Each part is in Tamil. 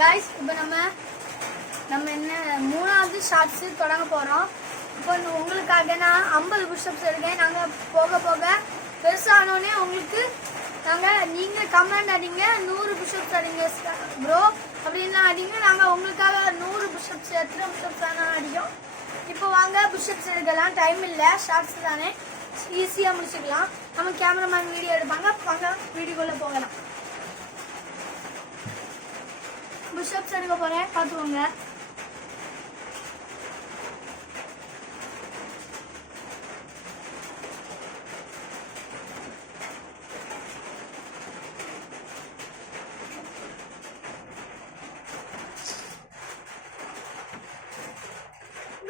गाइस இப்போ நம்ம என்ன மூணாவது ஷார்ட்ஸ் தொடங்க போறோம். இப்போ உங்களுக்காக நான் 50 புஷ்அப்ஸ் எடுக்கேன். நாங்க போக போக பெருசானோனே உங்களுக்கு நீங்க கமெண்ட் அடிங்க 100 புஷ்அப்ஸ் அடிங்க ப்ரோ அப்படினா அடிங்க. நாங்க உங்களுக்காக 100 புஷ்அப்ஸ் எத்தனை புஷ்அப்ஸ் வேணாலும் அடிக்கும். இப்போ வாங்க புஷ்அப்ஸ் எடுக்கலாம். டைம் இல்ல, ஷார்ட்ஸ் தானே, ஈஸியா முடிச்சுக்கலாம். நம்ம கேமராமேன் வீடியோ எடுப்பாங்க. வாங்க வீடியோக்குள்ள போகலாம். புஷ்அப்ஸ் எடுக்க போறேன், பார்த்துக்கோங்க.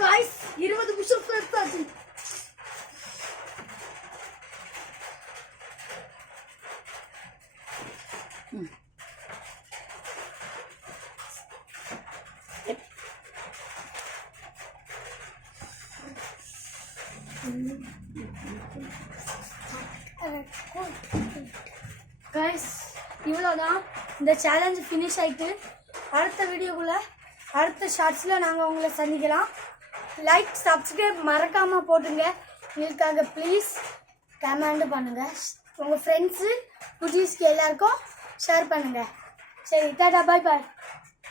गाइस 20 புஷ்அப்ஸ் எடுத்தாச்சு. गाइस இவ்வளவுதான். இந்த சேலஞ்ச் ஃபினிஷ் ஆயிட்டு அடுத்த வீடியோக்குள்ள அடுத்த ஷார்ட்ஸ்ல நாங்க உங்களை சந்திக்கலாம். லைக் சப்ஸ்கிரைப் மறக்காம போட்டுங்க. எங்களுக்காக ப்ளீஸ் கமெண்ட் பண்ணுங்க. உங்க ஃப்ரெண்ட்ஸு குட்டீஸ்க்கு எல்லாருக்கும் ஷேர் பண்ணுங்க. சரி, டாடா, பாய் பாய்.